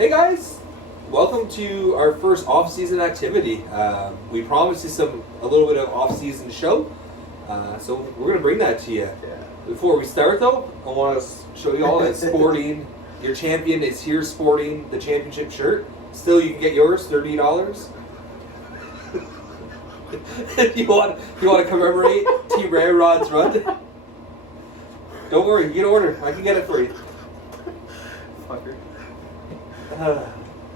Hey guys, welcome to our first off-season activity. We promised you a little bit of off-season show, so we're gonna bring that to you. Yeah. Before we start though, I want to show you all that sporting. Your champion is here sporting the championship shirt. Still, you can get yours, $30. you want to commemorate Team Ramrod's run? Don't worry, you can order. I can get it for you. Fucker.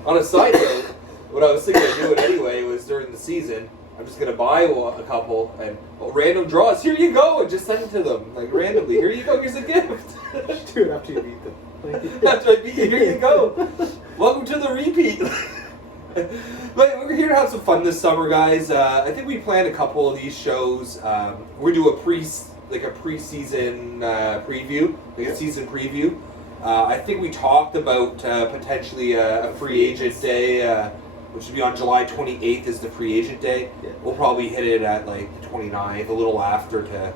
On a side note, what I was thinking of doing anyway was during the season, I'm just going to buy a couple and random draws. Here you go, and just send it to them like randomly. Here you go. Here's a gift. Do it after you beat them. After I beat you, here you go. Welcome to the repeat. But we're here to have some fun this summer, guys. I think we planned a couple of these shows. We're gonna do a preseason preview, like a season preview. I think we talked about potentially a free agent day, which would be on July 28th is the free agent day. Yeah. We'll probably hit it at like the 29th, a little after, to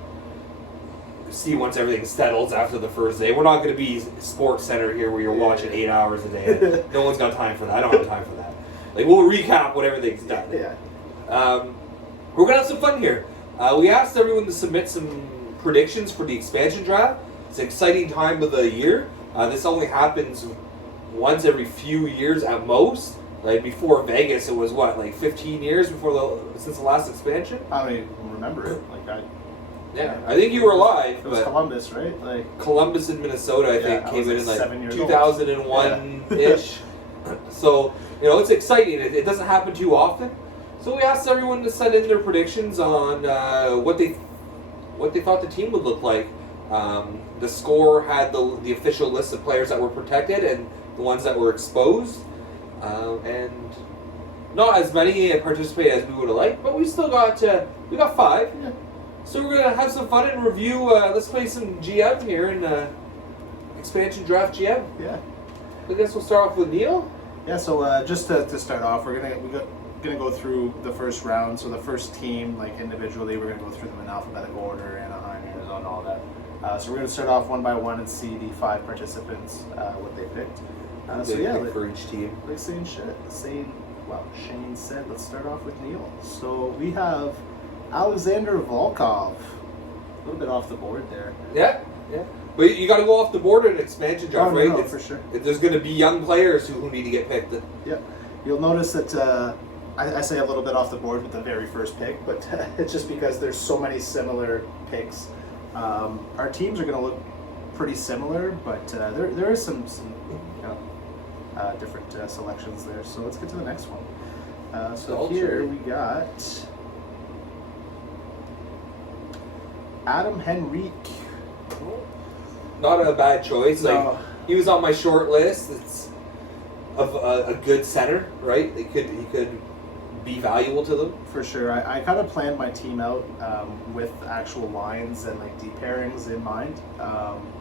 see once everything settles after the first day. We're not going to be Sports Center here where you're watching 8 hours a day. No one's got time for that. I don't have time for that. Like, we'll recap when everything's done. Yeah. We're going to have some fun here. We asked everyone to submit some predictions for the expansion draft. It's an exciting time of the year. This only happens once every few years at most. Like before Vegas, it was what, like 15 years since the last expansion? I don't even remember it. I think you were alive. It was but Columbus, right? Like Columbus in Minnesota, I think, came in like 7 years 2001-ish. So, it's exciting. It doesn't happen too often. So we asked everyone to send in their predictions on what they thought the team would look like. The score had the official list of players that were protected and the ones that were exposed. And not as many participate as we would have liked, but we still got 5. Yeah. So we're gonna have some fun and review. Let's play some GM here in expansion draft GM. Yeah. I guess we'll start off with Neil. Yeah. So just to start off, we're gonna go through the first round. So the first team, like individually, we're gonna go through them in alphabetical order, Anaheim, Arizona, all that. So we're gonna start off one by one and see the 5 participants what they picked. For each team. Like Shane said, let's start off with Neil. So we have Alexander Volkov. A little bit off the board there. Yeah. But you got to go off the board in an expansion draft, right? No, for sure. There's going to be young players who need to get picked. Yeah. You'll notice that I say a little bit off the board with the very first pick, but it's just because there's so many similar picks. Our teams are going to look pretty similar, but there is some different selections there. So let's get to the next one. So here we got Adam Henrique. Not a bad choice. No. Like, he was on my short list. It's of a good center, right? He could be valuable to them. For sure. I kind of planned my team out with actual lines and like deep pairings in mind,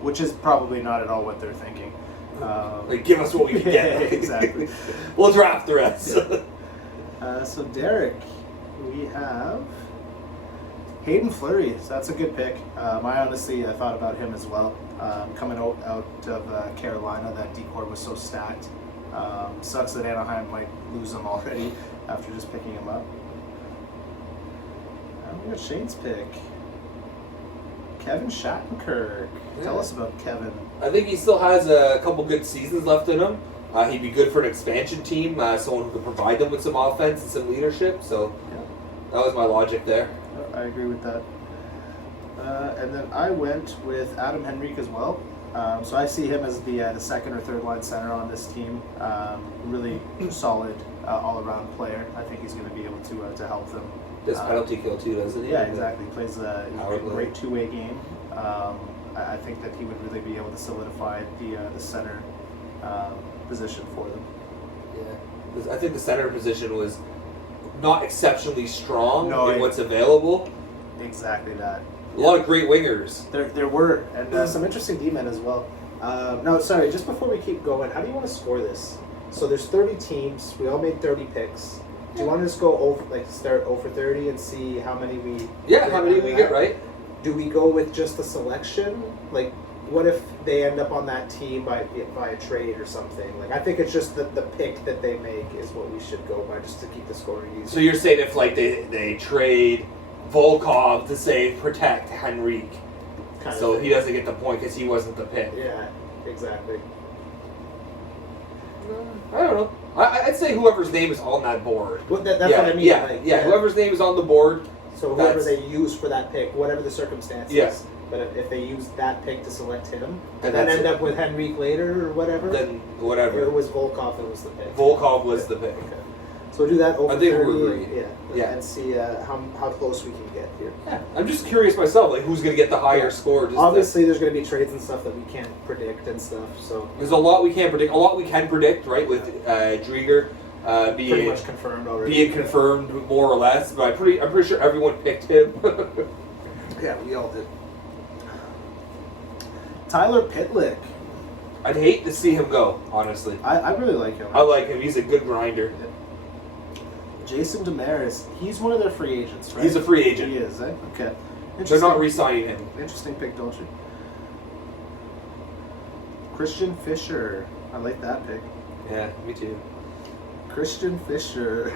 which is probably not at all what they're thinking. Like, give us what we can get. Exactly. We'll draft the rest. So Derek, we have Hayden Fleury. So that's a good pick. I thought about him as well. Coming out of Carolina, that decor was so stacked. Sucks that Anaheim might lose him already after just picking him up. We got Shane's pick. Kevin Shattenkirk. Yeah. Tell us about Kevin. I think he still has a couple good seasons left in him. He'd be good for an expansion team, someone who could provide them with some offense and some leadership. So that was my logic there. I agree with that. And then I went with Adam Henrique as well. So I see him as the second or third line center on this team. Really solid all-around player. I think he's going to be able to help them. Does penalty kill too, doesn't he? Yeah, exactly. He plays a great two-way game. I think that he would really be able to solidify the center position for them. Yeah, I think the center position was not exceptionally strong in what's available. Exactly that. A lot of great wingers. There were, and some interesting D-men as well. No, sorry, just before we keep going, how do you want to score this? So there's 30 teams. We all made 30 picks. Do you want to just go over, start 0 for 30 and see how many we... Yeah, how many we get right? Do we go with just the selection? Like, what if they end up on that team by a trade or something? Like, I think it's just the pick that they make is what we should go by, just to keep the scoring easy. So you're saying if like they trade Volkov to say protect Henrique, Kind of so thing. he doesn't get the point because he wasn't the pick. Yeah, exactly. I don't know. I'd say whoever's name is on that board. Well, that's yeah, what I mean. Yeah, like, yeah. Whoever's name is on the board. So whoever that's- they use for that pick, whatever the circumstances. Yeah. But if they use that pick to select him, And and then that's end it. up with Henrique later or whatever, Then it whatever. was Volkov that was the pick. Volkov was the pick. Okay. So we'll do that over I think 30, we agree. Yeah. and see how close we can get here. Yeah. I'm just curious myself, like who's gonna get the higher score? Just Obviously, there's going to be trades and stuff that we can't predict and stuff. So there's a lot we can't predict. A lot we can predict, right? With Drieger pretty being much confirmed already. being confirmed more or less, but I'm pretty sure everyone picked him. Yeah, we all did. Tyler Pitlick. I'd hate to see him go, honestly. I really like him. I like him. He's a good grinder. Jason Demers. He's one of their free agents, right? He's a free agent. He is, eh? Okay. They're not re-signing him. Interesting pick, don't you? Christian Fisher. I like that pick. Yeah, me too. Christian Fisher.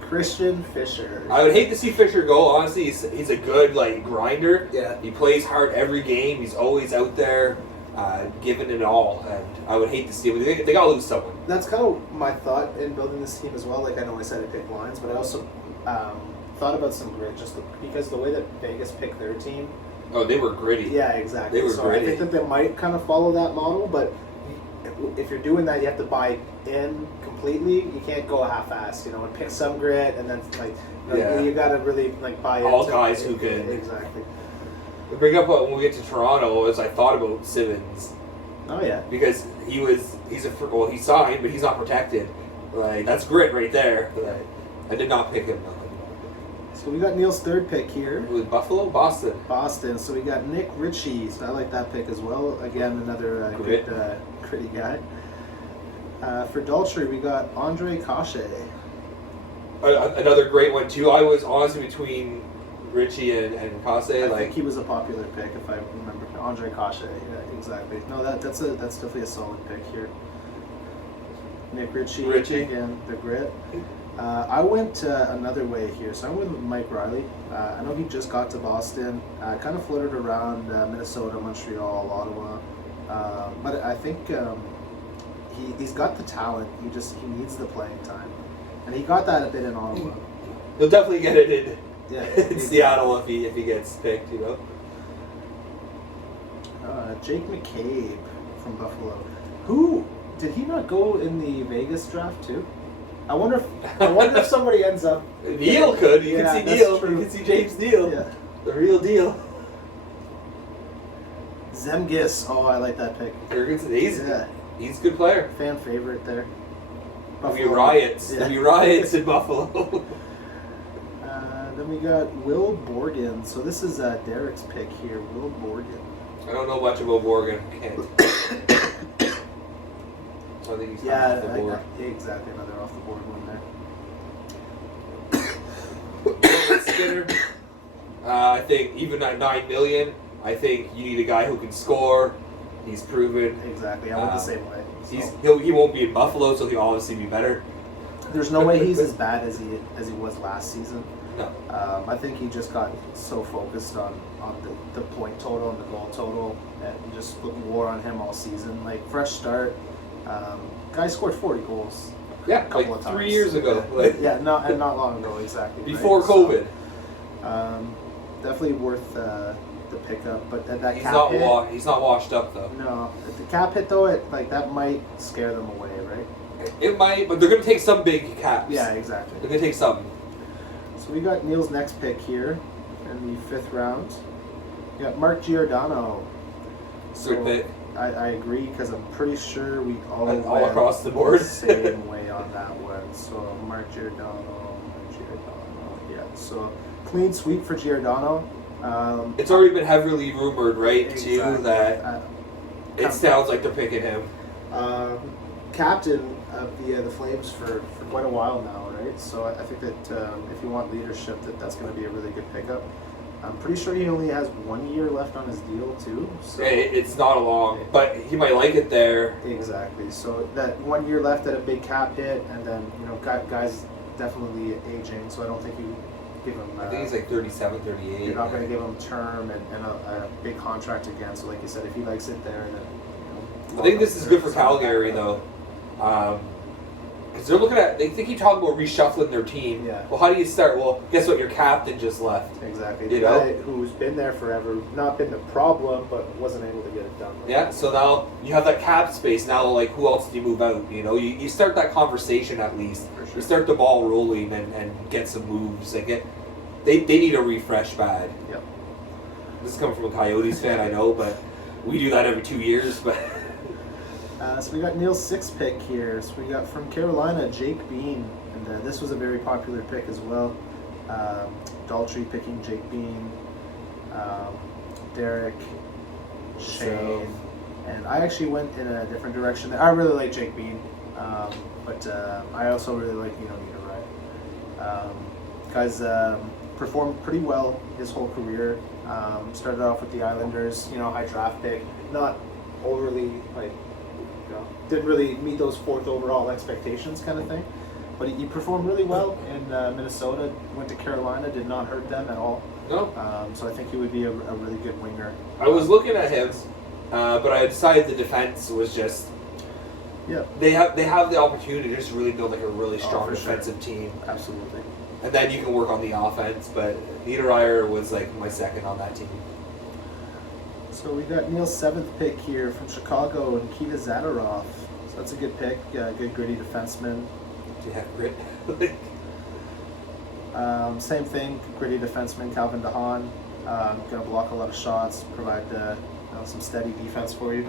Christian Fisher. I would hate to see Fisher go. Honestly, he's a good like grinder. Yeah. He plays hard every game. He's always out there, giving it all. And I would hate to see him. They gotta lose someone. That's kind of my thought in building this team as well. Like, I know I said I picked lines, but I also thought about some grit, just because the way that Vegas picked their team. Oh, they were gritty. Yeah, exactly. They were so gritty. I think that they might kind of follow that model, but if you're doing that, you have to buy in completely. You can't go half-assed, and pick some grit, and then Yeah. you got to really buy in. All guys who can. Exactly. To bring up when we get to Toronto, as I thought about Simmons. Oh yeah. Because he's signed, but he's not protected. Like that's grit right there. But I did not pick him. So we got Neil's third pick here. It was Buffalo, Boston. Boston. So we got Nick Ritchie. So I like that pick as well. Again, another Grit. good gritty guy. For Daltrey, we got Andre Cachet. Another great one too. I was honestly between Richie and Kase. I Like think he was a popular pick, if I remember. Andre Cachet. Yeah, exactly. No, that's definitely a solid pick here. Nick Ritchie. Again, the grit. I went another way here, so I went with Mike Riley. I know he just got to Boston, kind of floated around Minnesota, Montreal, Ottawa, but I think he's got the talent. He needs the playing time, and he got that a bit in Ottawa. he'll definitely get it in, Yeah, in Seattle if he gets picked. Jake McCabe from Buffalo. Who did he not go in the Vegas draft too? I wonder if somebody ends up. Neil could. You Yeah, can see that's Neil. true. You can see James Neal. Yeah. The real deal. Zemgus. Oh, I like that pick. He's Yeah. he's a good player. Fan favorite there. There'll be Buffalo. riots. Yeah. There'll be riots in Buffalo. Then we got Will Borgen. So this is Derek's pick here. Will Borgen. I don't know much about Morgan. Can't. I think he's Yeah, off the board. exactly. Another off the board one there. Skinner. I think even at $9 million, I think you need a guy who can score. He's proven. Exactly. I went the same way. So. He won't be in Buffalo, so he'll obviously be better. There's no way he's as bad as he was last season. No. I think he just got so focused on the point total and the goal total, and just wore on him all season. Like fresh start, guy scored 40 goals. Yeah, a couple like of times. 3 years ago. Like, Yeah, not long ago exactly. right? before So, COVID. definitely worth the pickup, but that He's cap not hit. he's not washed up though. No, if the cap hit though, that might scare them away, right? It might, but they're gonna take some big caps. Yeah, exactly. They're gonna take some. So we got Neil's next pick here in the 5th round. We got Mark Giordano. Good pick. I agree because I'm pretty sure we all Like, all went across the board. same way on that one. So Mark Giordano. Yeah. So clean sweep for Giordano. It's already been heavily rumored, right, too, exactly. that it sounds like they're picking him. Captain of the Flames for quite a while now, right? So I think that if you want leadership, that's going to be a really good pickup. I'm pretty sure he only has 1 year left on his deal too. So It's not a long, but he might like it there. exactly. So that 1 year left at a big cap hit, and then guys definitely aging. So I don't think you give him. I think he's like 37, 38. You're not going to give him term and a big contract again. So like you said, if he likes it there, then I think this is good for Calgary though. Because they're looking at, they keep talking about reshuffling their team. Yeah. Well, how do you start? Well, guess what? Your captain just left. Exactly. You The know? guy who's been there forever, not been the problem, but wasn't able to get it done. Yeah, so now you have that cap space. Now, like, who else do you move out? You know, you start that conversation at least. For sure. You start the ball rolling and get some moves. They need a refresh bad. Yep. This is coming from a Coyotes fan, I know, but we do that every 2 years. But So we got Neil's sixth pick here. So we got from Carolina, Jake Bean. And this was a very popular pick as well. Daltrey picking Jake Bean. Derek, Shane. And I actually went in a different direction. I really like Jake Bean. But I also really like Niederreiter. Guys performed pretty well his whole career. Started off with the Islanders, high draft pick. Not overly, didn't really meet those fourth overall expectations kind of thing. But he performed really well in Minnesota, went to Carolina, did not hurt them at all. no, So I think he would be a really good winger. I was looking at him, but I decided the defense was just. Yeah, They have the opportunity to just really build like a really strong for sure. defensive team, absolutely. and then you can work on the offense. But Niederreiter was like my second on that team. So we got Neil's seventh pick here from Chicago, Nikita Zadorov. So that's a good pick, good gritty defenseman. Do you have grit? Same thing, gritty defenseman, Calvin DeHaan. Going to block a lot of shots, provide some steady defense for you.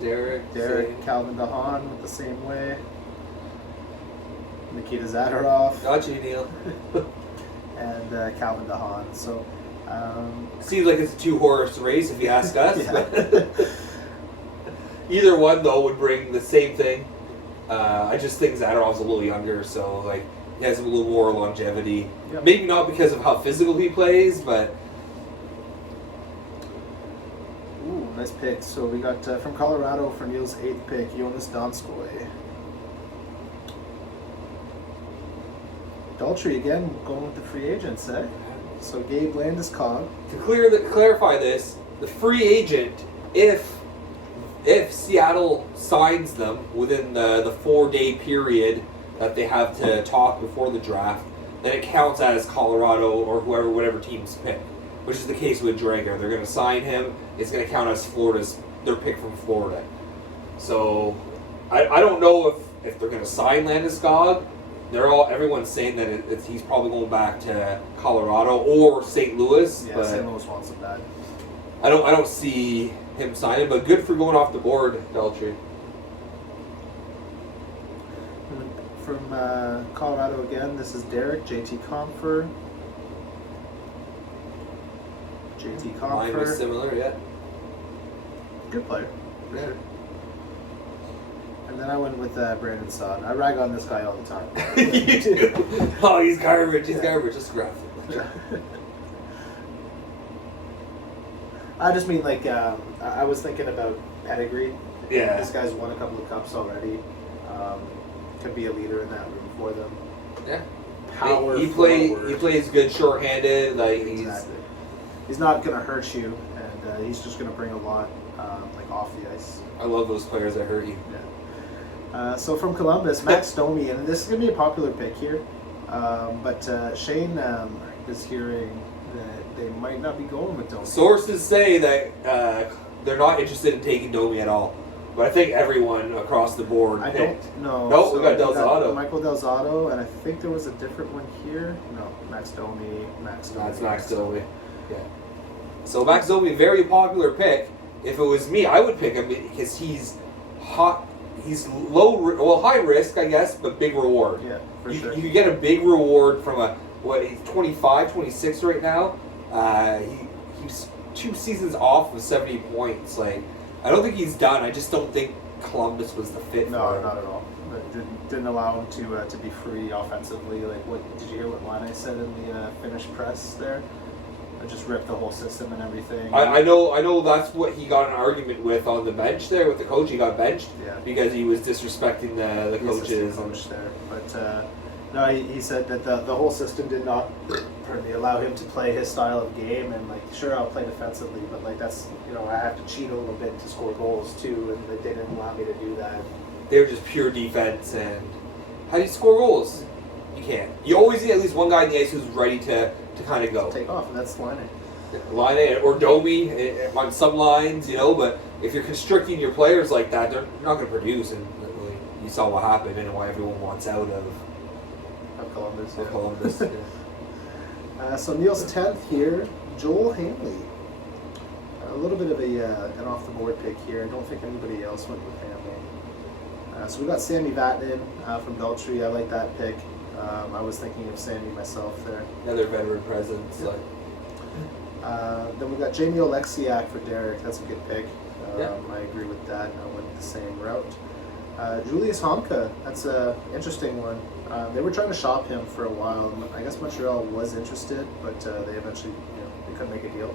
Derek, Derek, Calvin DeHaan with the same way. Nikita Zadorov got you, Neil. and Calvin DeHaan. So Seems like it's a 2-horse race if you ask us. Yeah. Either one though would bring the same thing. I just think Zadorov's a little younger, so like he has a little more longevity. Yep. Maybe not because of how physical he plays, but Ooh, nice pick. So we got from Colorado for Neil's eighth pick, Jonas Donskoy. Daltrey again going with the free agents, eh? So Gabe Landeskog. to clarify this, the free agent, if Seattle signs them within the 4-day period that they have to talk before the draft, then it counts as Colorado or whatever team's pick, which is the case with Drager. They're going to sign him. It's going to count as their pick from Florida. So I don't know if they're going to sign Landeskog. Everyone's saying that he's probably going back to Colorado or St. Louis. Yeah, but St. Louis wants him bad. I don't see him signing, but good for going off the board, Daltrey. From Colorado again, this is Derek, JT Compher. JT Mine was Compher. similar, yeah. Good player. For Yeah. sure. And then I went with Brandon Saad. I rag on this guy all the time. You do. Oh, he's garbage. He's garbage. Just grab it. I just mean I was thinking about pedigree. Yeah. This guy's won a couple of cups already. Could be a leader in that room for them. Yeah. Power He forward. plays good short-handed. Like Exactly. He's not going to hurt you, and he's just going to bring a lot off the ice. I love those players that hurt you. Yeah. So from Columbus, Max Domi, and this is going to be a popular pick here, but Shane is hearing that they might not be going with Domi. Sources say that they're not interested in taking Domi at all, but I think everyone across the board I picked. don't know. No, we got Del Zotto. Michael Del Zotto, and I think there was a different one here. No, Max Domi, Max Domi. That's Max Domi. Yeah. So Max Domi, very popular pick. If it was me, I would pick him because he's hot. He's high risk, I guess, but big reward. Yeah, for You sure. could get a big reward from he's 25, 26 right now. He's 2 seasons off with 70 points. Like, I don't think he's done. I just don't think Columbus was the fit No, for him. not at all. but didn't allow him to be free offensively. Like, what did you hear what Laine said in the Finnish press there? Just ripped the whole system and everything. I know that's what he got in an argument with on the bench there with the coach. He got benched because he was disrespecting the coaches. Coach there, but no, he said that the whole system did not allow him to play his style of game, and like, sure, I'll play defensively, but like, that's, I have to cheat a little bit to score goals too, and they didn't allow me to do that. They were just pure defense, and how do you score goals? You can't. You always need at least one guy in the ice who's ready to kind of go. Take off, and that's Laine. Laine or Domi on some lines, but if you're constricting your players like that, they're not going to produce. And you saw what happened and why everyone wants out of Columbus. Columbus. So Neil's 10th here, Joel Hanley. A little bit of an off-the-board pick here. I don't think anybody else went with Hanley. So we got Sammy Vatanen from Beltry. I like that pick. I was thinking of Sammy myself there. Another veteran presence. Yep. Then we got Jamie Oleksiak for Derek. That's a good pick. I agree with that. I went the same route. Julius Honka. That's an interesting one. They were trying to shop him for a while. I guess Montreal was interested, but they eventually, they couldn't make a deal.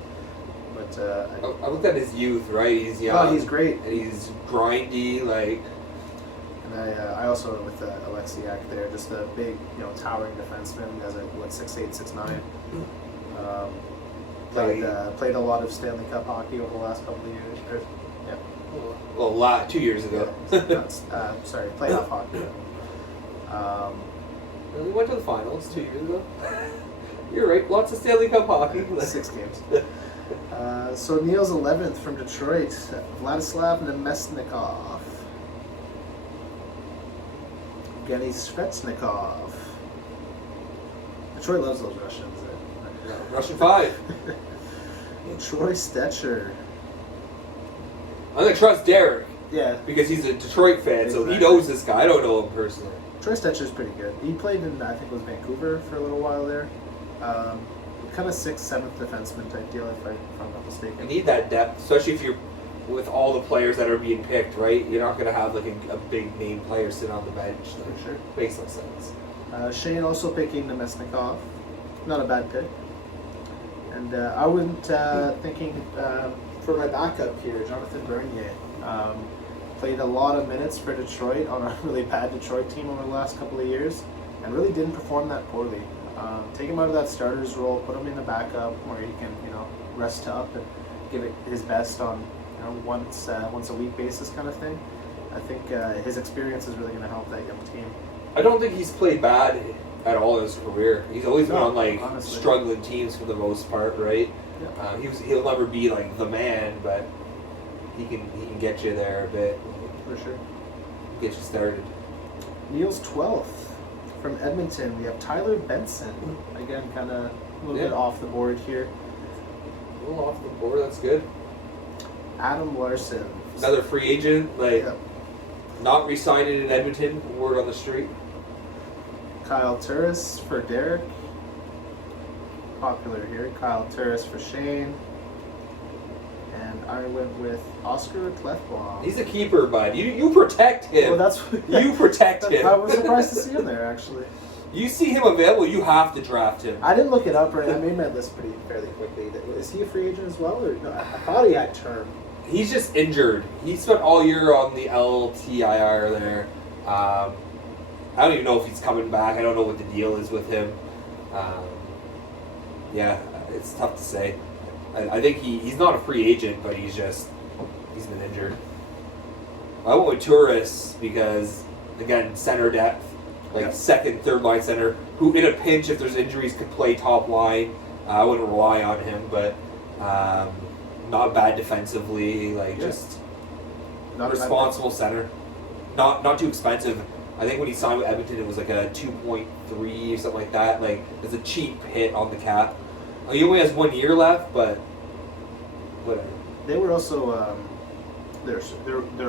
But I looked at his youth, right? He's young. Oh, he's great. And he's grindy, like. And I also went with Oleksiak there, just a big, towering defenseman. He has 6'8", 6'9". Played a lot of Stanley Cup hockey over the last couple of years. Well, 2 years ago. Sorry, playoff hockey. We went to the finals 2 years ago. You're right. Lots of Stanley Cup hockey. 6 games. So Neil's 11th from Detroit, Vladislav Nemesnikov. Evgeny Svechnikov. Detroit loves those Russians. Russian 5. Troy Stetcher. I'm going to trust Derek. Yeah. Because he's a Detroit fan, so he knows this guy. I don't know him personally. Troy Stetcher's pretty good. He played in, I think it was Vancouver for a little while there. Kind of 6th, 7th defenseman type deal, if I'm not mistaken. You need that depth, especially if you're with all the players that are being picked, right? You're not going to have like a big name player sit on the bench. For sure. Makes no sense. Shane also picking Nemesnikov. Not a bad pick. And I went thinking for my backup here, Jonathan Bernier. Played a lot of minutes for Detroit on a really bad Detroit team over the last couple of years, and really didn't perform that poorly. Take him out of that starter's role, put him in the backup where he can, rest up and give it his best on, once a week basis kind of thing. I think his experience is really going to help that young team. I don't think he's played bad at all in his career. He's always been on honestly struggling teams for the most part, right? Yeah. He'll never be like the man, but he can get you there a bit. For sure. Get you started. Neil's 12th from Edmonton. We have Tyler Benson. Again, kind of a little bit off the board here. A little off the board. That's good. Adam Larson. Another free agent, not re-signing in Edmonton. Word on the street. Kyle Turris for Derek. Popular here. Kyle Turris for Shane. And I went with Oscar Klefbom. He's a keeper, bud. You protect him. Well, that's you protect him. I was surprised to see him there, actually. You see him available, you have to draft him. I didn't look it up, right? I made my list fairly quickly. Is he a free agent as well, or no? I thought he had term. He's just injured. He spent all year on the LTIR there. I don't even know if he's coming back. I don't know what the deal is with him. It's tough to say. I think he's not a free agent, but he's been injured. I went with Turris because, again, center depth, second, third line center, who in a pinch, if there's injuries, could play top line. I wouldn't rely on him, but not bad defensively, just not responsible center. Not too expensive. I think when he signed with Edmonton, it was like a 2.3 or something like that. It's a cheap hit on the cap. He only has 1 year left, but whatever. They were also there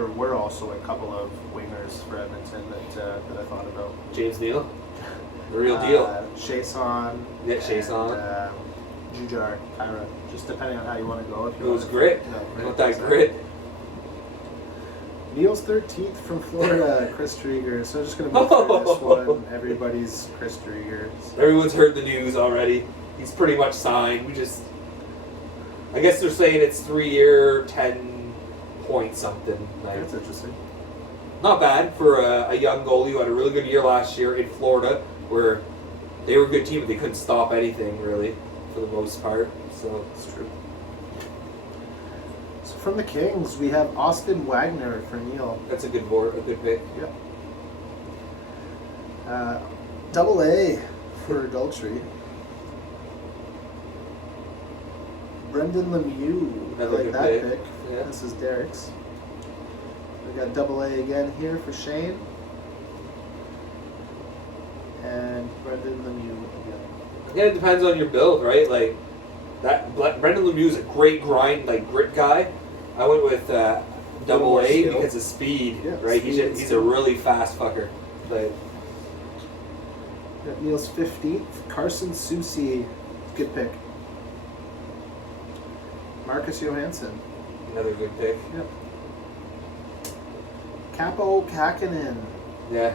were also a couple of wingers for Edmonton that I thought about. James Neal, the real deal. Chason. Yeah, Chason. Jujar, Kyra. Just depending on how you want to go. If it was grit. You want that grit. Neil's 13th from Florida, Chris Drieger. So just going to move through this one. Everybody's Chris Drieger. Everyone's heard the news already. He's pretty much signed. I guess they're saying it's 3-year, 10 point something. Like, That's interesting. not bad for a young goalie who had a really good year last year in Florida, where they were a good team, but they couldn't stop anything really for the most part. So That's true. So from the Kings, we have Austin Wagner for Neil. that's a good board, a good pick. Yep. Double A for Adultery. Brendan Lemieux. I Another like good that pick. pick. Yeah. This is Derek's. We got double A again here for Shane. And Brendan Lemieux again. Again, it depends on your build, right? Like that. Brendan Lemieux is a great grit guy. I went with double more A skill. because of speed, Yeah, right? speed and He's a skill. really fast fucker. Like, Got Neil's 15th. Carson Soucy. Good pick. Marcus Johansson. another good pick. Yep. Capo Kakinen. Yeah,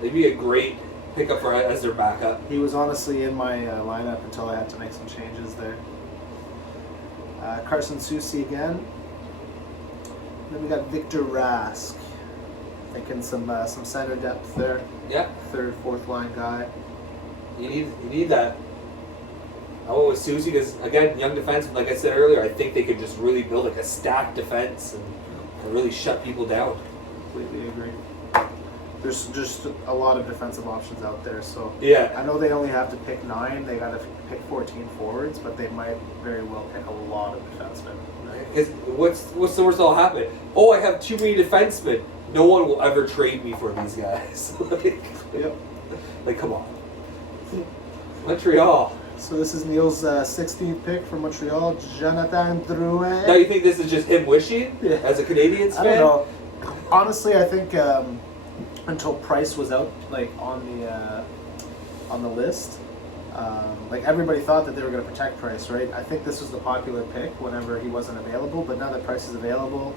they'd be a great pickup for as their backup. He was honestly in my lineup until I had to make some changes there. Carson Soucy again. Then we got Victor Rask. Making some center depth there. Yeah, Third, fourth line guy. you need that. I went with Susie because again, young defenseman. Like I said earlier, I think they could just really build like a stacked defense and really shut people down. Completely agree. There's just a lot of defensive options out there. So Yeah, I know they only have to pick 9. They got to pick 14 forwards, but they might very well pick a lot of defensemen. because what's the worst that'll happen? Oh, I have too many defensemen. No one will ever trade me for these guys. Yep. like, come on, Montreal. So this is Neil's 16th pick from Montreal, Jonathan Drouin. Now you think this is just him wishing Yeah. as a Canadiens fan? I don't know. Honestly, I think until Price was out, like on the list, like everybody thought that they were going to protect Price, right? I think this was the popular pick whenever he wasn't available. But now that Price is available,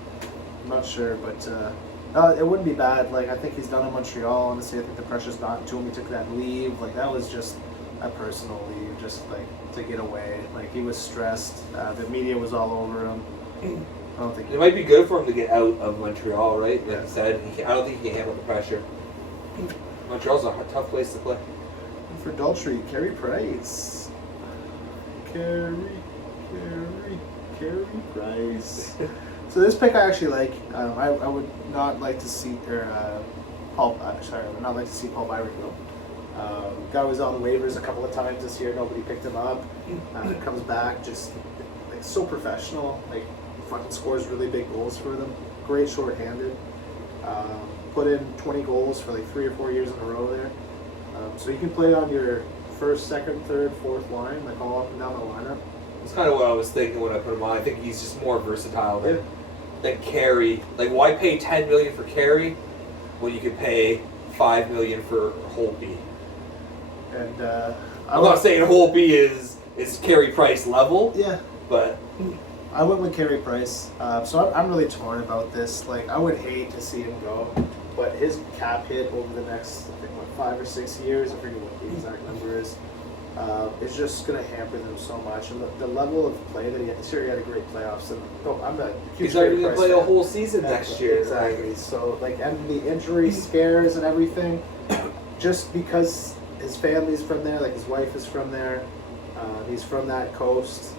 I'm not sure, but no, it wouldn't be bad. Like I think he's done in Montreal. Honestly, I think the pressure's gotten to him. He took that leave. Like that was just a personal leave, just like to get away. Like he was stressed. The media was all over him. I don't think It might be good for him to get out of Montreal, right? Like Yeah. you said, I don't think he can handle the pressure. Montreal's a tough place to play. For Daltrey, Carey Price. Carey Price. So this pick I actually like. I would not like to see Paul. Sorry, I would not like to see Paul Byron go. Guy was on waivers a couple of times this year. Nobody picked him up. Comes back just like so professional. Like fucking scores really big goals for them. Great shorthanded. Put in 20 goals for like 3 or 4 years in a row there. So you can play on your first, second, third, fourth line, like all up and down the lineup. That's kind of what I was thinking when I put him on. I think he's just more versatile Yeah. than Carey. Like, why pay $10 million for Carey when you could pay $5 million for Holtby? And I'm not saying Holtby is Carey Price level, Yeah, but I went with Carey Price. So I'm really torn about this. Like, I would hate to see him go, but his cap hit over the next, I think, 5 or 6 years, I forget what the exact number is just going to hamper them so much. And the level of play that he had, this year he had a great playoffs. And I'm a huge he's not Carey even going to Price play a fan. whole season next year. Exactly. So, like, and the injury scares and everything, just because his family's from there, like his wife is from there, he's from that coast.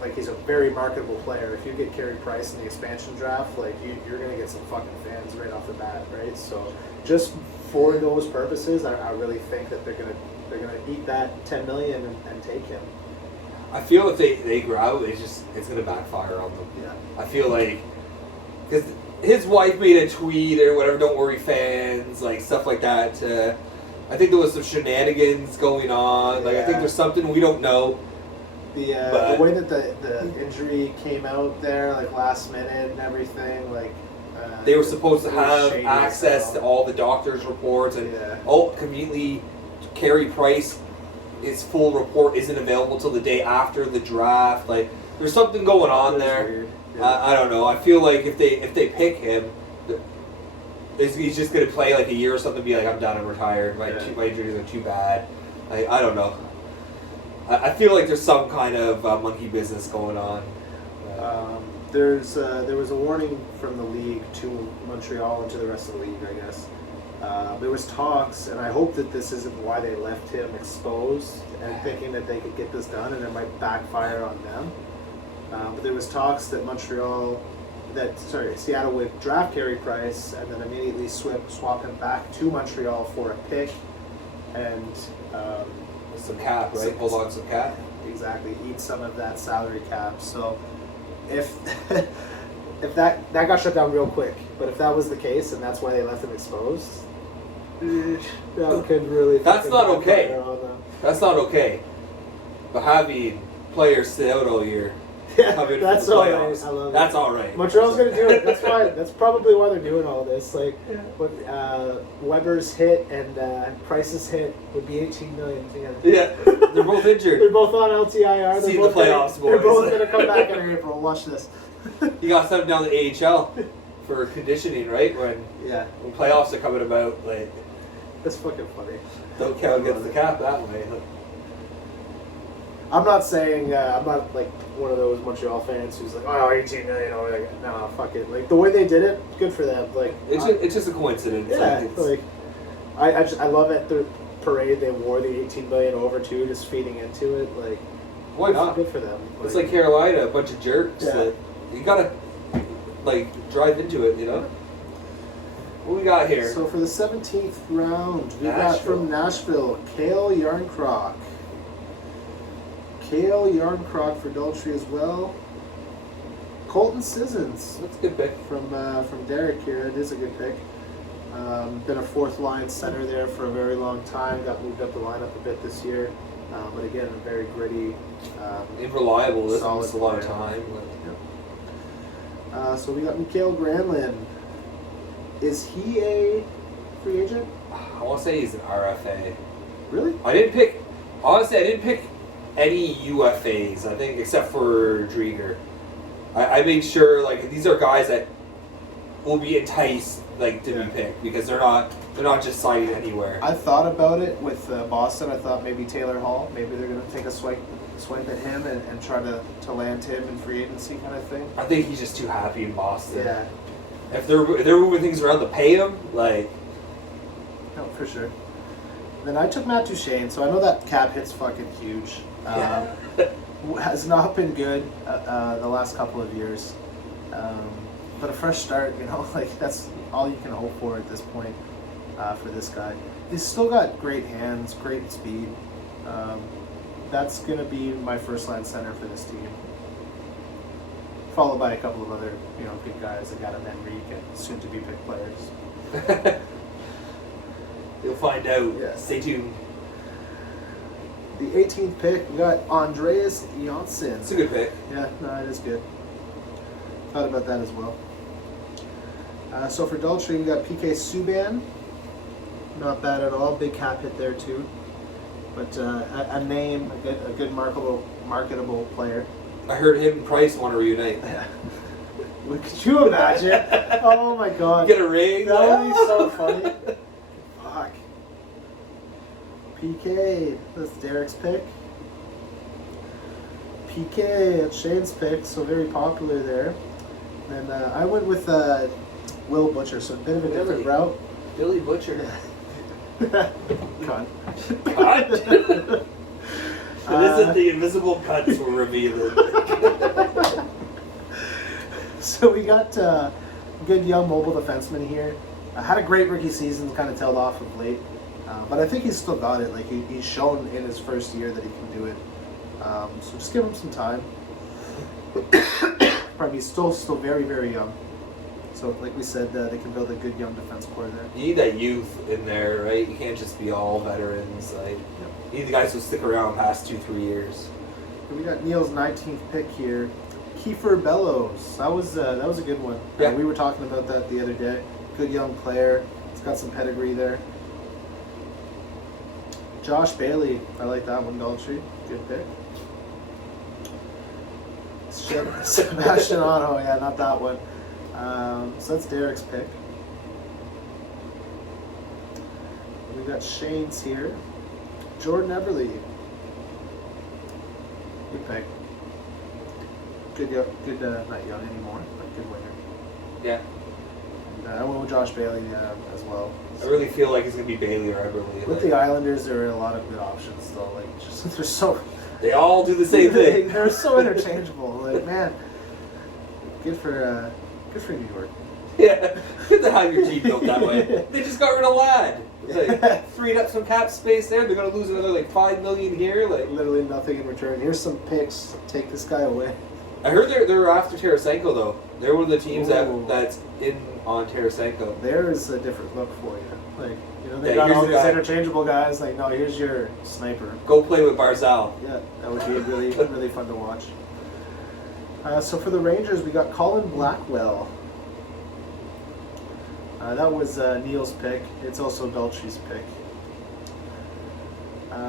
Like he's a very marketable player. If you get Carey Price in the expansion draft, like you're gonna get some fucking fans right off the bat, right? So just for those purposes, I really think that they're gonna eat that $10 million and take him. I feel if they grow, it's going to backfire on them. Yeah. I feel like, because his wife made a tweet or whatever, don't worry fans, like stuff like that. I think there was some shenanigans going on. Like I think Yeah. there's something we don't know. The way that the injury came out there, like last minute and everything, like They were supposed to it was have shady as access to hell. all the doctors' reports, and Yeah. conveniently, Carey Price, his full report isn't available till the day after the draft. Like, there's something going on That is there. weird. I don't know. I feel like if they pick him, he's just gonna play like a year or something. And be like, I'm done. I'm retired. My injuries are too bad. I don't know. I feel like there's some kind of monkey business going on. There was a warning from the league to Montreal and to the rest of the league, I guess. There was talks, and I hope that this isn't why they left him exposed and thinking that they could get this done, and it might backfire on them. But there was talks that Seattle would draft Carey Price and then immediately swap him back to Montreal for a pick, and Some cap, right? Hold on, some cap. exactly eat some of that salary cap. So if if that got shut down real quick, but if that was the case and that's why they left him exposed, that could really. That's not okay. backfire on them. That's not okay. But having players sit out all year, Yeah, come in that's for the all right. playoffs, I love that's it. all right. Montreal's gonna do it. That's why. That's probably why they're doing all this. Like, what Weber's hit and Price's hit would be 18 million together. Yeah, they're both injured. They're both on LTIR. See They're the both playoffs, They're boys. both gonna come back in April. Watch this. You got sent down to AHL for conditioning, right? When Yeah, playoffs are coming about, like that's fucking funny. don't count against the cap that way. I'm not saying I'm not like one of those Montreal fans who's like, oh, 18 million. Or like, nah, fuck it. Like the way they did it, good for them. Like It's just a coincidence. yeah, Like, like I love at the parade they wore the 18 million over too, just feeding into it. Like why not? Good for them. It's like Carolina, a bunch of jerks. Yeah. That you gotta like drive into it, you know. What we got here? So for the 17th round, we got Nashville. from Nashville, Cale Yarncroc. Cale Yarncroc for Daltrey as well. Colton Sissons That's a good pick. from Derek here. It is a good pick. Been a fourth line center there for a very long time. Got moved up the lineup a bit this year, but again, a very gritty. Reliable. This Solid was a lot of player. time. So we got Mikael Granlund. Is he a free agent? I want to say he's an RFA. Really? I didn't pick any UFAs. I think except for Drieger. I made sure like these are guys that will be enticed like to Yeah. be picked because they're not just signed anywhere. I thought about it with Boston. I thought maybe Taylor Hall. Maybe they're going to take a swipe at him and try to land him in free agency kind of thing. I think he's just too happy in Boston. Yeah, If they're moving things around to pay him, like no, for sure. Then I took Matt Duchene, so I know that cap hit's fucking huge. Has not been good the last couple of years. But a fresh start, you know, like that's all you can hope for at this point for this guy. He's still got great hands, great speed. That's going to be my first line center for this team. Followed by a couple of other, you know, good guys. I got him Enrique and soon to be picked players. you'll find out. Yes. Stay tuned. The 18th pick, we got Andreas Janssen. It's a good pick. Yeah, no, it is good. Thought about that as well. So for Daltrey, we got PK Subban. Not bad at all. Big cap hit there too. But a name, a good marketable player. I heard him and Price want to reunite. Could you imagine? Oh my god. Get a ring. That would be so funny. Fuck. PK, that's Derek's pick. PK, that's Shane's pick, so very popular there. And I went with Will Butcher, so a bit of a different Really? route. Billy Butcher. Cunt. Cut. It isn't the invisible cuts we're revealing. So we got a good young mobile defenseman here. Had a great rookie season, kind of tailed off of late. But I think he's still got it. Like he's shown in his first year that he can do it. So just give him some time. Probably he's still very, very young. So like we said, they can build a good young defense core there. You need that youth in there, right? You can't just be all veterans. Like, you need the guys who stick around past 2-3 years. We got Neil's 19th pick here. Kiefer Bellows. That was a good one. Yeah. We were talking about that the other day. Good young player. He's got some pedigree there. Josh Bailey. I like that one, Daltrey. Good pick. Sebastian Otto, yeah, not that one. So that's Derek's pick. We got Shane's here. Jordan Everly. Good pick. Good, not young anymore, but good winger. Yeah. And I went with Josh Bailey as well. I really feel like it's gonna be Bailey or Everly. With the Islanders, there are a lot of good options though. Like, just they're so they all do the same thing. They're so interchangeable. Like, man, good for New York. Yeah, good to have your team built that way. They just got rid of Ladd. It's like freed up some cap space there. They're gonna lose another like $5 million here. Like Literally nothing in return. Here's some picks. Take this guy away. I heard they're after Tarasenko though. They're one of the teams Ooh. that's in on Tarasenko. There's a different look for you. Like, you know, they Yeah, got here's all the these guy. interchangeable guys. Like, no, here's your sniper. Go play with Barzal. Yeah, that would be really, really fun to watch. So for the Rangers, we got Colin Blackwell. That was Neil's pick. It's also Daltrey's pick.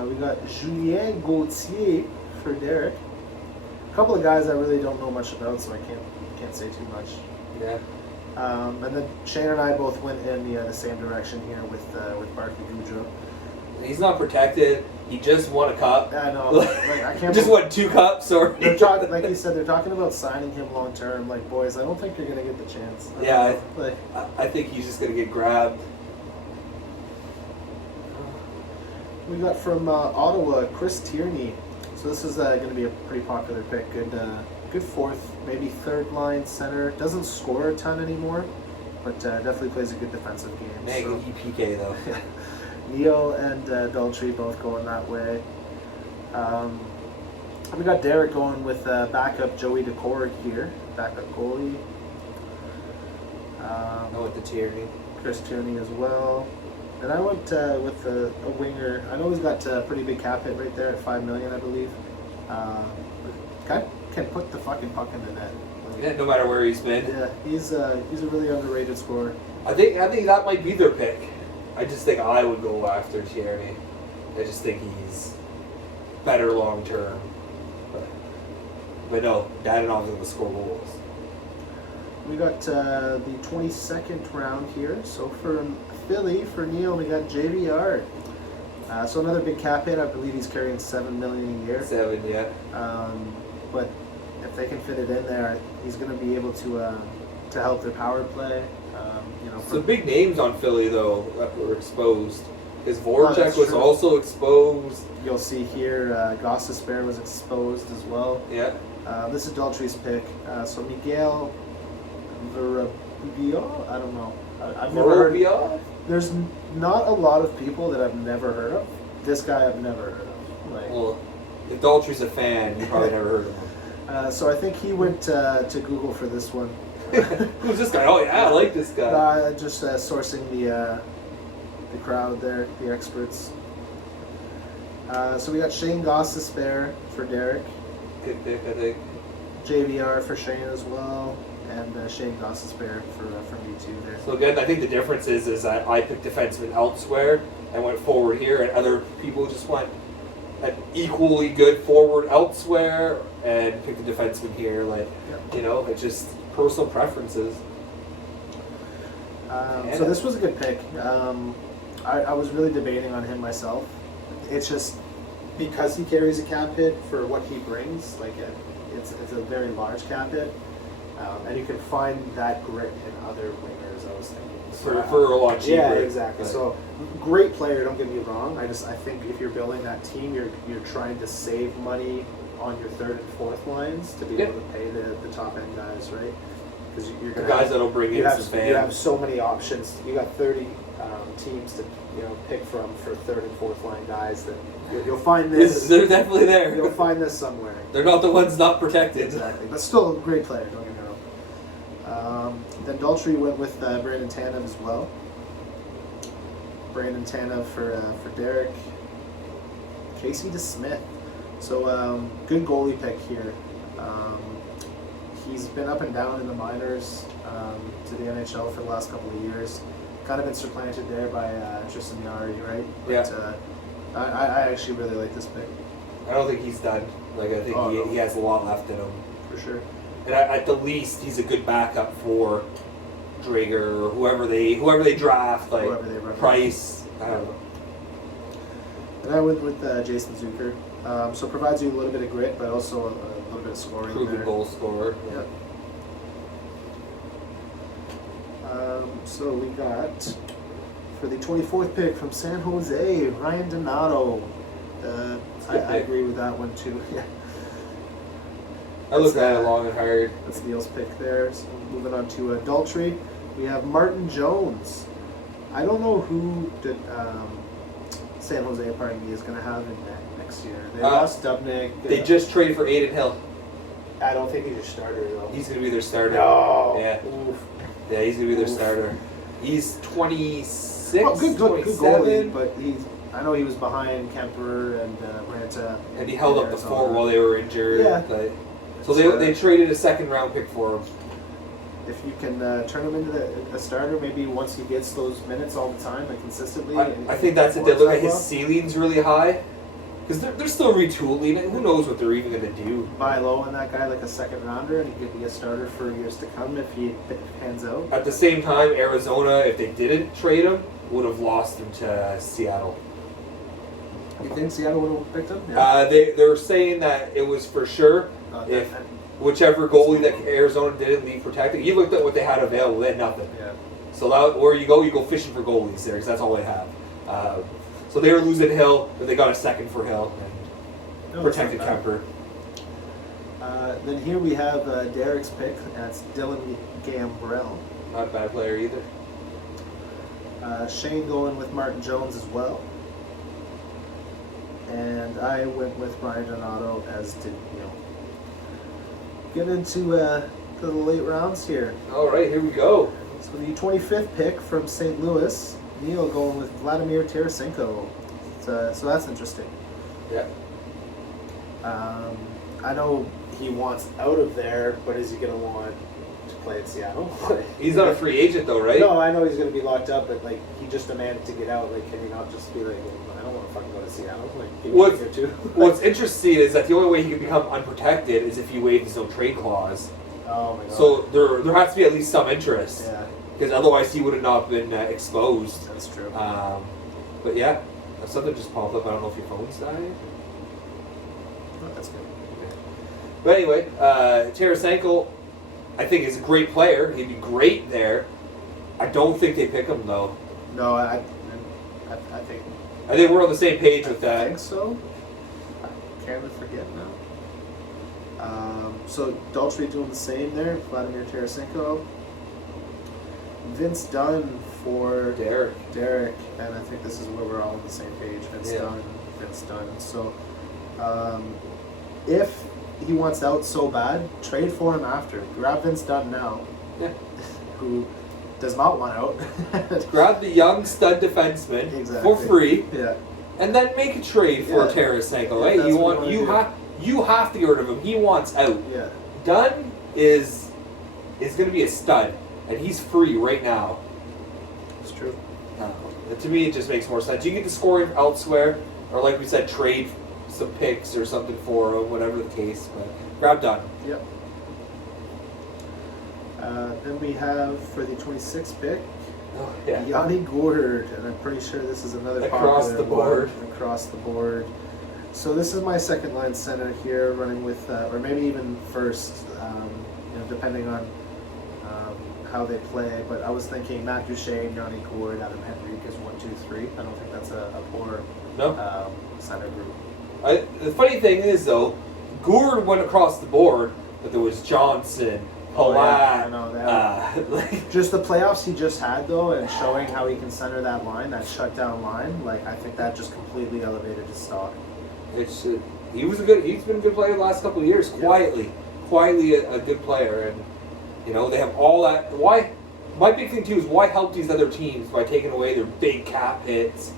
We got Julien Gauthier for Derek. A couple of guys I really don't know much about, so I can't say too much. Yeah. And then Shane and I both went in the same direction here with Barkley Goudreau. He's not protected. He just won a cup. I know. Like, I can't. Just won 2 cups. Sorry. They're talking, like you said, they're talking about signing him long term. Like, boys, I don't think you're gonna get the chance. I Yeah, don't know. Like, I think he's just gonna get grabbed. we got from Ottawa, Chris Tierney. So this is going to be a pretty popular pick. Good fourth, maybe third line center. Doesn't score a ton anymore, but definitely plays a good defensive game. Man, So, he PK though. Neil and Daltrey both going that way. We got Derek going with backup Joey Decorek here, backup goalie. I went to Tierney. Chris Tierney as well. And I went with a winger. I know he's got a pretty big cap hit right there at $5 million, I believe. Guy can put the fucking puck in the net. Like, Yeah, no matter where he's been. yeah, he's a really underrated scorer. I think that might be their pick. I just think I would go after Tierney. I just think he's better long term. But no, Dadonov's going to score goals. We got the 22nd round here. So for Philly, for Neil, we got JVR. So another big cap hit. I believe he's carrying $7 million a year. 7, yeah. But if they can fit it in there, he's going to be able to help their power play. You know, Some big names on Philly though that were exposed. Because Oh, Voracek that's was true. also exposed. you'll see here, Gostisbehere was exposed as well. Yeah. This is Daltrey's pick. So Miguel Vorobio, I don't know. I've never heard. Vorobia? There's not a lot of people that I've never heard of. This guy I've never heard of. Like, Well, if Daltrey's a fan, you probably never heard of him. so I think he went to Google for this one. Who's this guy? Oh yeah, I like this guy. Just sourcing the crowd there, the experts. So we got Shane Gostisbehere for Derek, Good pick, I think. JVR for Shane as well, and Shane Gostisbehere for me too there. So again, I think the difference is that I picked defenseman elsewhere and went forward here, and other people just went an equally good forward elsewhere and picked a defenseman here. Like, Yep. you know, it's just personal preferences. So this was a good pick. I was really debating on him myself. It's just because he carries a cap hit for what he brings. Like it's a very large cap hit, and you can find that grit in other wingers. I was thinking For a lot cheaper. Yeah, exactly. But- So great player. Don't get me wrong. I think if you're building that team, you're trying to save money on your third and fourth lines to be Yeah. able to pay the top end guys, right? Because you're the gonna guys have, that'll bring you in have some you have fans. so many options. You got 30 teams to pick from for third and fourth line guys that you'll find this. They're definitely there. You'll find this somewhere. They're not the ones not protected. Exactly, but still a great player. Don't get me wrong. Then Daltrey went with Brandon Tanev as well. Brandon Tanev for Derek. Casey DeSmith. So good goalie pick here. He's been up and down in the minors to the NHL for the last couple of years. Kind of been supplanted there by Tristan Yari, right? Yeah. But I actually really like this pick. I don't think he's done. Like I think Oh, no. he has a lot left in him. For sure. And at the least, he's a good backup for Drager or whoever they draft, like Whoever they run. Price. I don't know. And I went with Jason Zucker. So provides you a little bit of grit, but also a little bit of scoring Proven there. goal scorer. Yep. So we got, for the 24th pick from San Jose, Ryan Donato. I pick. agree with that one too. Yeah. I looked That's, at it long and hard. That's Neil's pick there. So moving on to Daltrey, we have Martin Jones. I don't know who San Jose, pardon me, is going to have in next year. They lost Dubnik. They just traded for Aiden Hill. I don't think he's a starter though. He's going to be their starter. No. Yeah. Oof. Yeah, he's going to be their Oof. starter. He's 26, Oh, good 27. goalie, but I know he was behind Kemper and Ranta. And he held up the Arizona. fort while they were injured. Yeah. But, so they traded a second round pick for him. If you can turn him into a starter, maybe once he gets those minutes all the time and consistently. I think that's it. They look at his ceiling's really high. Because they're still retooling it. Who knows what they're even going to do. Buy low on that guy like a second rounder, and he could be a starter for years to come if he pans out. At the same time, Arizona, if they didn't trade him, would have lost him to Seattle. You think Seattle would have picked him? They're saying that it was for sure if whichever goalie that Arizona didn't leave protected. You looked at what they had available; they had nothing. Yeah. So that where you go fishing for goalies there because that's all they have. So they were losing Hill, but they got a second for Hill and No, protected it's not Kemper. bad. Then here we have Derek's pick. That's Dylan Gambrell. Not a bad player either. Shane going with Martin Jones as well. And I went with Ryan Donato, as did Neil. Get into the late rounds here. All right, here we go. So the 25th pick from St. Louis, Neil going with Vladimir Tarasenko. So that's interesting. Yeah. I know he wants out of there, but is he going to want to play in Seattle? He's not a free agent though, right? No, I know he's going to be locked up, but like he just demanded to get out. Like, can he not just be like, I don't want to fucking go to Seattle? Like, give me a year too. What's interesting is that the only way he can become unprotected is if he waives his no trade clause. Oh my god. So there has to be at least some interest, Yeah, because otherwise he would have not been exposed. that's true. But yeah, something just popped up. I don't know if your phone's died. Oh, that's good. But anyway, Tarasenko, I think is a great player. He'd be great there. I don't think they pick him though. No, I think. I think we're on the same page with I that. think so. I can't even forget now. So Daltrey doing the same there. Vladimir Tarasenko. Vince Dunn for Derek. and I think this is where we're all on the same page. Vince Dunn. So, if he wants out so bad, trade for him after. Grab Vince Dunn now, Yeah. who does not want out. Grab the young stud defenseman Exactly. for free, Yeah. and then make a trade for Yeah. Tarasenko. Yeah, Right? that's what we wanna You have to get rid of him. He wants out. Yeah. Dunn is going to be a stud, and he's free right now. It's true. To me, it just makes more sense. You get the scoring elsewhere, or like we said, trade some picks or something for him, whatever the case. But grab Dunn. Yep. Then we have for the 26th pick, Oh, yeah. Yanni Gourde, and I'm pretty sure this is another Across popular the board. one. Across the board. So this is my second line center here, running with, or maybe even first, depending on how they play. But I was thinking Matt Duchene, Yanni Gourde, Adam Henrique is 1, 2, 3. I don't think that's a poor No. center group. The funny thing is, though, Gourde went across the board, but there was Johnson, Oh, yeah, Palat. I know that. Like, Just the playoffs he just had though, and showing how he can center that line, that shutdown line, like I think that just completely elevated his stock. it's he's been a good player the last couple of years. Yeah. Quietly a good player, and they have all that. Why? My big thing too is why help these other teams by taking away their big cap hits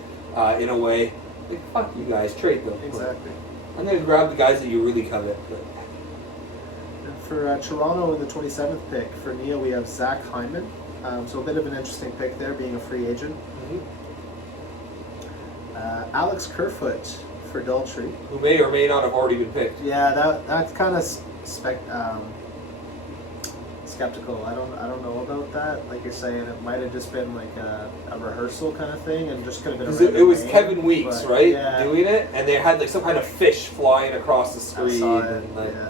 in a way. Like, fuck you guys, trade them. Exactly. I'm gonna grab the guys that you really covet. But And for Toronto in the 27th pick, for Neil we have Zach Hyman. So a bit of an interesting pick there, being a free agent. Alex Kerfoot for Daltrey. who may or may not have already been picked. Yeah, that kind of skeptical. I don't know about that. Like you're saying, it might have just been like a rehearsal kind of thing, and just could have been. Because it was Kevin Weeks, right, yeah. doing it, and they had like some kind of fish flying across the screen. I saw it. And, like, Yeah.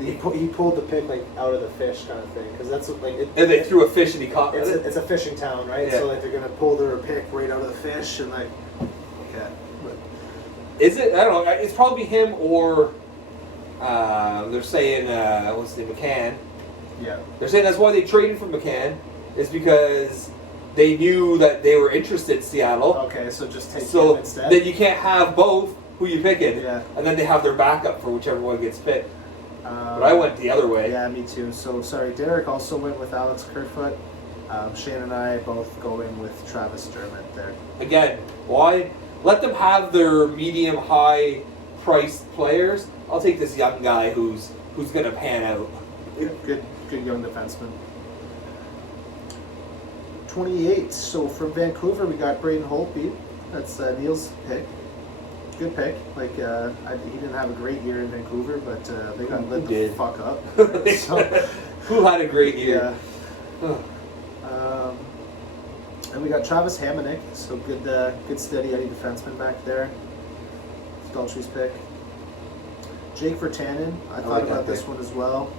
He pulled the pick like out of the fish kind of thing, because that's what, like. and they threw a fish and he caught it. It's a fishing town, right? Yeah. So like they're gonna pull their pick right out of the fish and like. Okay. But, Is it? I don't know. It's probably him or they're saying what's his name, McCann. yeah. They're saying that's why they traded for McCann, is because they knew that they were interested in Seattle. Okay, so just take So him instead. then you can't have both. Who you picking? Yeah. And then they have their backup for whichever one gets picked. Um, But I went the other way. Yeah, me too. So sorry, Derek also went with Alex Kerfoot. Shane and I both going with Travis Dermott there. Again, why? Let them have their medium high priced players. I'll take this young guy who's gonna pan out. Good young defenseman. 28. So from Vancouver, we got Braden Holtby. That's Neil's pick. Good pick. Like he didn't have a great year in Vancouver, but they got lit the did? fuck up. So, Who had a great yeah. year? And we got Travis Hamonic. So good steady Eddie defenseman back there. Daltrey's pick. Jake Virtanen. I thought like about that this pick. one as well.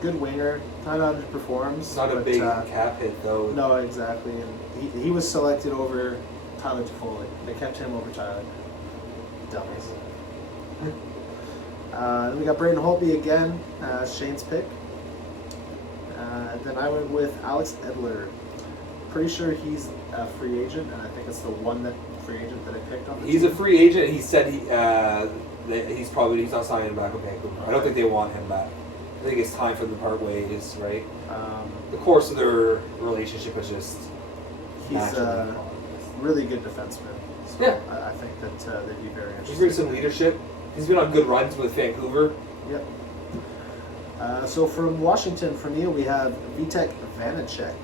Good winger. Kind of underperforms. It's not a but, big cap hit though. No, exactly. And he was selected over Tyler Toffoli. They kept him over Tyler. Dummies. Then we got Braden Holtby again, Shane's pick. Then I went with Alex Edler. Pretty sure he's a free agent, and I think it's the one free agent that I picked on. He's a free agent. He said he's not signing back with Vancouver. I don't think they want him back. I think it's time for them to part ways, right? The course of their relationship is just. He's naturally a really good defenseman. So Yeah. I think that they'd be very He interested. brings some leadership. He's been on good runs with Vancouver. Yep. So from Washington, for Neil, we have Vitek Vanacek.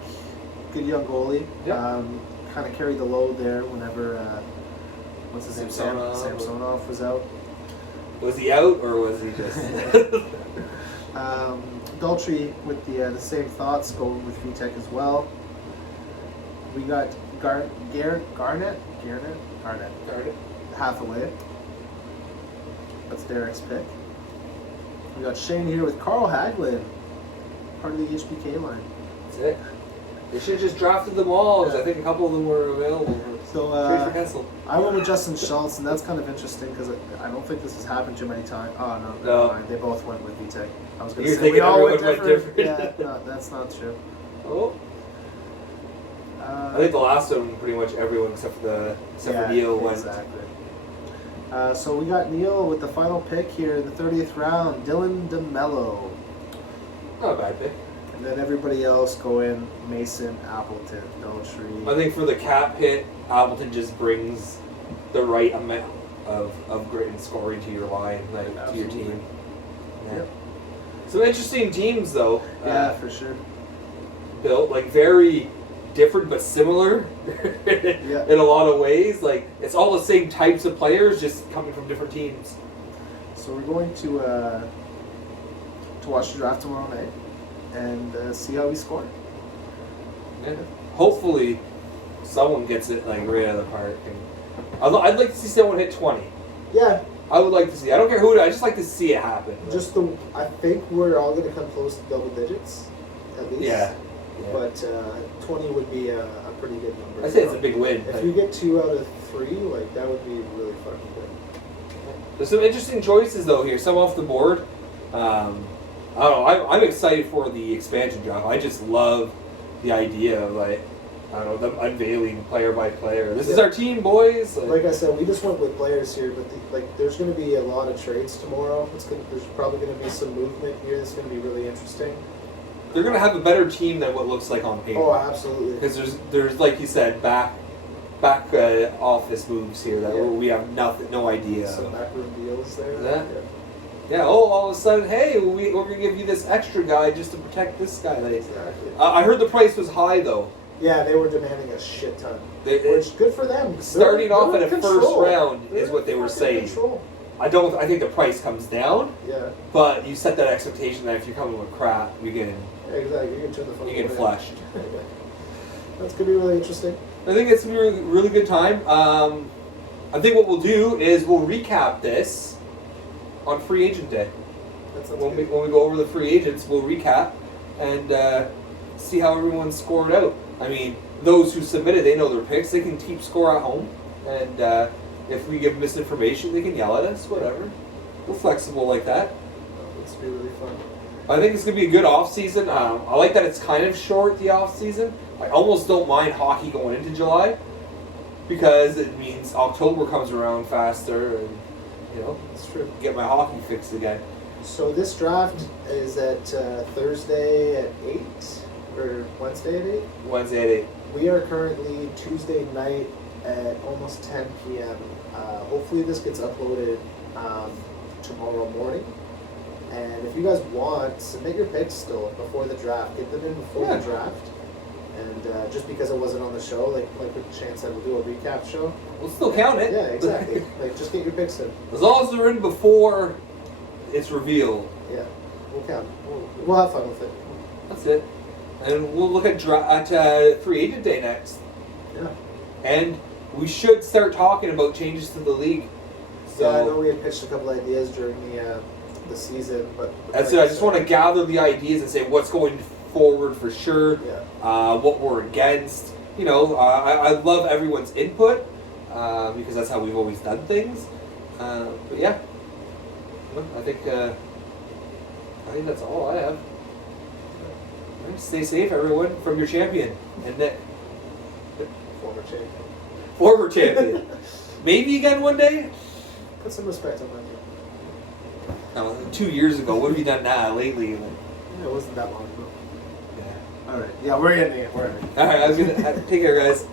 Good young goalie. Yeah. Kind of carried the load there whenever, what's his name? Samsonov was out. Was he out or was he just? Daltrey with the same thoughts, going with Vitek as well. We got Garnett, Hathaway. That's Derek's pick. We got Shane here with Carl Hagelin, part of the HBK line. That's it. They should have just drafted them all because I think a couple of them were available. So Trade for Kessel. I went with Justin Schultz, and that's kind of interesting because I don't think this has happened too many times. Oh no, No. never mind. They both went with Vitek. I was going to You're say thinking we all went everyone went different. different. Yeah, no, that's not true. Oh. I think the last one, pretty much everyone except for Neil went. Exactly. So we got Neil with the final pick here in the 30th round, Dylan DeMello. Not a bad pick. And then everybody else going Mason, Appleton, Daltrey. I think for the cap hit, Appleton just brings the right amount of grit and scoring to your line, like to your team. Yeah. Yep. Some interesting teams though. Yeah, for sure. Built like very different but similar in a lot of ways. Like it's all the same types of players, just coming from different teams. So we're going to watch the draft tomorrow night and see how we score. Yeah. Hopefully, someone gets it like right out of the park. And I'd like to see someone hit 20. Yeah, I would like to see. I don't care who. I just like to see it happen. I think we're all going to come close to double digits, at least. Yeah. But 20 would be a pretty good number. I say it's a big win. If you get 2 out of 3, like that would be really fucking good. There's some interesting choices though here. Some off the board. I don't know. I'm excited for the expansion draft. I just love the idea of like, I don't know, them unveiling player by player. This is our team, boys. Like I said, we just went with players here, but there's going to be a lot of trades tomorrow. There's probably going to be some movement here that's going to be really interesting. They're gonna have a better team than what looks like on paper. Oh, absolutely. Because there's like you said, back office moves here that we have no idea. Some backroom deals there. Yeah. Yeah. Oh, all of a sudden, hey, we're gonna give you this extra guy just to protect this guy. Like, Exactly. I heard the price was high though. Yeah, they were demanding a shit ton. They- Which good for them. Starting off They're at in a first control. round is They're what they were fucking saying. control. I think the price comes down, Yeah. but you set that expectation that if you're coming with crap, you're getting Exactly. You can turn the phone. you get away. flushed. That's gonna be really interesting. I think it's gonna be a really, really good time. I think what we'll do is we'll recap this on Free Agent Day. That sounds When we good. go over the free agents, we'll recap and see how everyone scored out. I mean, those who submitted, they know their picks. They can keep score at home, and if we give misinformation, they can yell at us. Whatever. We're flexible like that. It's gonna be really fun. I think it's gonna be a good off season. I like that it's kind of short the off season. I almost don't mind hockey going into July because it means October comes around faster, and It's true. get my hockey fixed again. So this draft is at Thursday at 8 or Wednesday at 8. Wednesday at 8. We are currently Tuesday night at almost 10 p.m. Hopefully this gets uploaded tomorrow morning. And if you guys want, submit your picks still before the draft. Get them in before Yeah. the draft. And just because it wasn't on the show, like what Shane said, we'll do a recap show. We'll still count it. Yeah, exactly. Like just get your picks in. As long as they're in before it's revealed. Yeah, we'll count. We'll have fun with it. That's it. And we'll look at free agent day next. Yeah. And we should start talking about changes to the league. So Yeah, I know we had pitched a couple ideas during the season, but that's it. I just want to gather the ideas and say what's going forward for sure. Yeah. What we're against. I love everyone's input because that's how we've always done things. But yeah, I think that's all I have. All right, stay safe, everyone, from your champion and Nick, Former champion. former champion. Maybe again one day. Put some respect on that. No, 2 years ago. What have you done now lately? Yeah, it wasn't that long ago. Yeah. All right. Yeah, we're ending it. We're ending it. All right, I was gonna take care, guys.